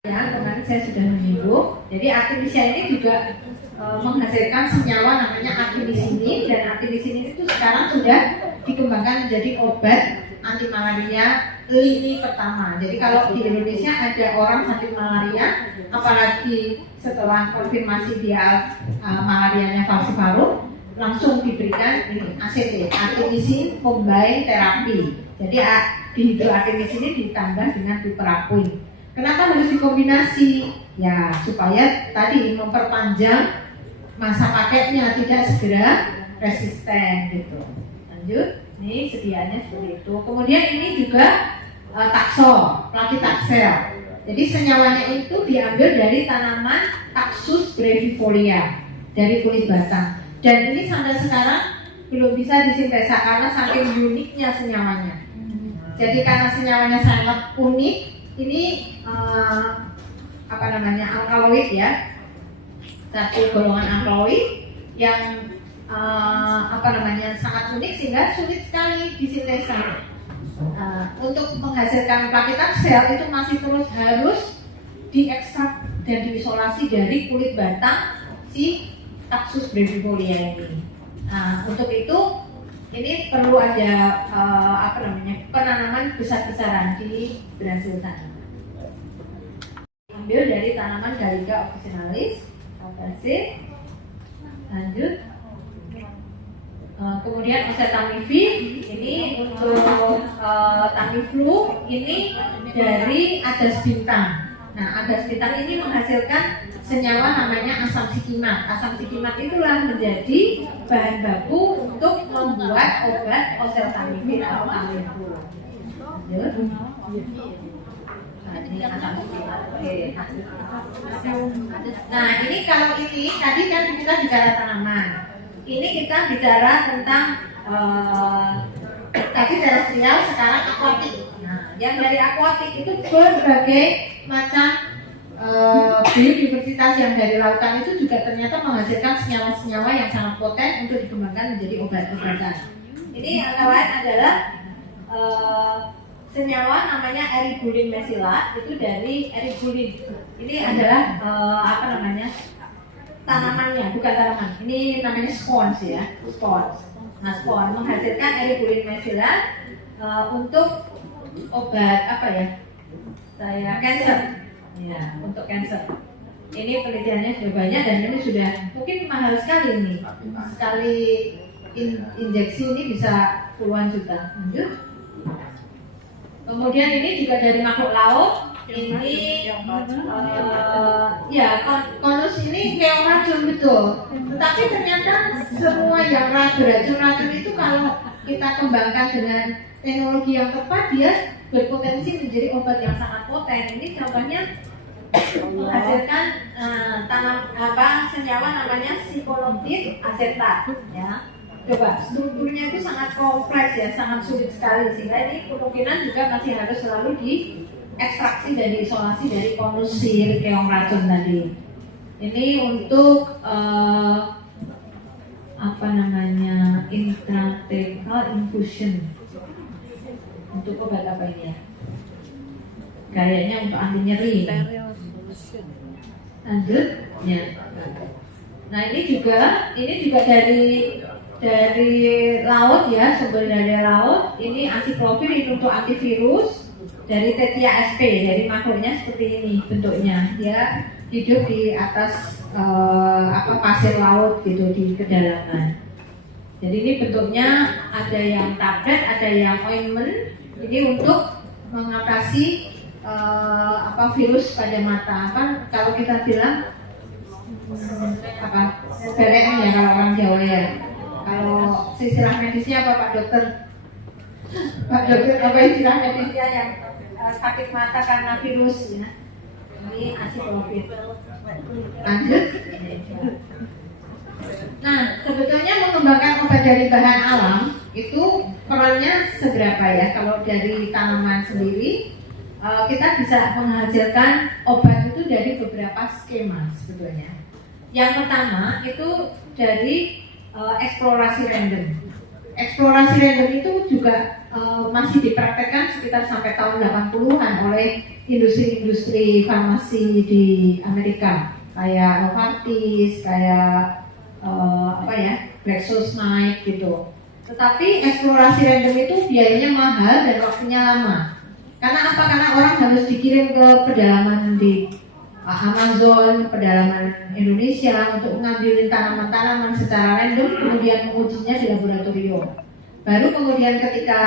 Ya, kemarin saya sudah menyinggung. Jadi artemisia ini juga menghasilkan senyawa namanya artemisinin, dan artemisinin itu sekarang sudah dikembangkan menjadi obat anti malaria lini pertama. Jadi kalau di Indonesia ada orang sakit malaria, apalagi setelah konfirmasi dia malarianya falsiparum, langsung diberikan ini ACT, artemisin combined therapy. Jadi dihidroartemisin ini ditambah dengan bupropion. Kenapa harus dikombinasi? Ya supaya tadi memperpanjang masa pakainya, tidak segera resisten gitu. Lanjut, ini sediaannya seperti itu. Kemudian ini juga taxol, Plaquetaxel. Jadi senyawanya itu diambil dari tanaman Taxus brevifolia, dari kulit batang. Dan ini sampai sekarang belum bisa disintesa karena saking uniknya senyawanya. Jadi karena senyawanya sangat unik, ini alkaloid ya, satu golongan alkaloid yang sangat unik sehingga sulit sekali disintesa. Untuk menghasilkan Plaquetaxel itu masih terus harus diekstrak dan diisolasi dari kulit batang si Taxus brevifolia ini. Untuk itu ini perlu ada penanaman besar-besaran di Brasil sana. Ambil dari tanaman Garlica officinalis, Algaceae. Lanjut. Kemudian oseltamivir, ini untuk Tamiflu, ini dari adas bintang. Nah, adas bintang ini menghasilkan senyawa namanya asam sikimat. Asam sikimat itulah menjadi bahan baku untuk membuat obat oseltamivir atau Tamiflu. Nah, ini kalau ini tadi kan kita bicara tanaman. Ini kita bicara tentang tadi terestrial, sekarang akuatik. Nah, yang dari akuatik itu berbagai macam biodiversitas yang dari lautan itu juga ternyata menghasilkan senyawa-senyawa yang sangat poten untuk dikembangkan menjadi obat-obatan. Ini antara lain adalah senyawa namanya eribulin mesilat, itu dari eribulin. Ini adalah tanamannya, bukan tanaman. Ini namanya spons ya, spons. Nah, spons menghasilkan eribulin mesilat untuk obat cancer. Ya, untuk cancer. Ini penelitiannya sudah banyak dan ini sudah mungkin mahal sekali ini. Sekali injeksi ini bisa puluhan juta. Lanjut. Kemudian ini juga dari makhluk laut. Ini konus ini keong racun betul. Tapi ternyata semua yang beracun itu kalau kita kembangkan dengan teknologi yang tepat, dia berpotensi menjadi obat yang sangat poten. Ini contohnya menghasilkan senyawa namanya sikonoptid asetat ya. Coba strukturnya itu sangat kompleks ya, sangat sulit sekali, sehingga ini kemungkinan juga masih harus selalu diekstraksi dan diisolasi dari konus si keong racun tadi. Ini untuk intrathecal infusion. Untuk obat apa ini ya? Kayaknya untuk anti nyeri. Lanjut ya. Nah, ini juga dari laut ya, sumber dari laut. Ini acyclovir untuk antivirus dari Tetia sp, dari makhluknya seperti ini bentuknya. Dia hidup di atas pasir laut gitu, di kedalaman. Jadi ini bentuknya ada yang tablet, ada yang ointment. Ini untuk mengatasi virus pada mata. Kalau kita bilang BLM ya kalau orang Jawa ya. Kalau istilah medisnya apa Pak Dokter? Pak Dokter, apa istilah medisnya yang sakit mata karena virus ya? Ini acyclovir. Lanjut. Nah, sebetulnya mengembangkan obat dari bahan alam itu perannya seberapa ya? Kalau dari tanaman sendiri, kita bisa menghasilkan obat itu dari beberapa skema sebetulnya. Yang pertama itu dari eksplorasi random. Eksplorasi random itu juga masih dipraktekkan sekitar sampai tahun 80-an oleh industri-industri farmasi di Amerika, kayak Novartis, kayak GlaxoSmithKline gitu. Tetapi eksplorasi random itu biayanya mahal dan waktunya lama. Karena apa? Karena orang harus dikirim ke pedalaman di Amazon, pedalaman Indonesia untuk mengambil tanaman-tanaman secara random, kemudian mengujinya di laboratorium. Baru kemudian ketika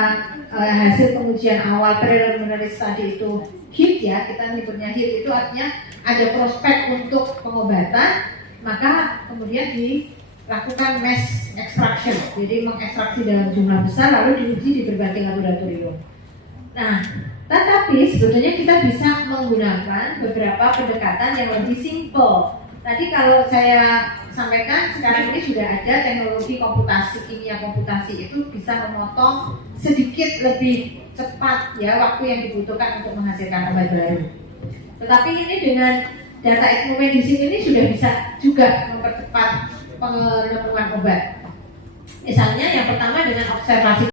hasil pengujian awal preliminary study itu hit, ya, kita nyebutnya hit, itu artinya ada prospek untuk pengobatan, maka kemudian dilakukan mass extraction, jadi mengekstraksi dalam jumlah besar lalu diuji di berbagai laboratorium. Nah, tetapi sebetulnya kita bisa menggunakan beberapa pendekatan yang lebih simple. Tadi kalau saya sampaikan, sekarang ini sudah ada teknologi komputasi, kimia komputasi itu bisa memotong sedikit lebih cepat, ya, waktu yang dibutuhkan untuk menghasilkan obat baru. Tetapi ini dengan data etnomedicine ini sudah bisa juga mempercepat penemuan obat. Misalnya yang pertama dengan observasi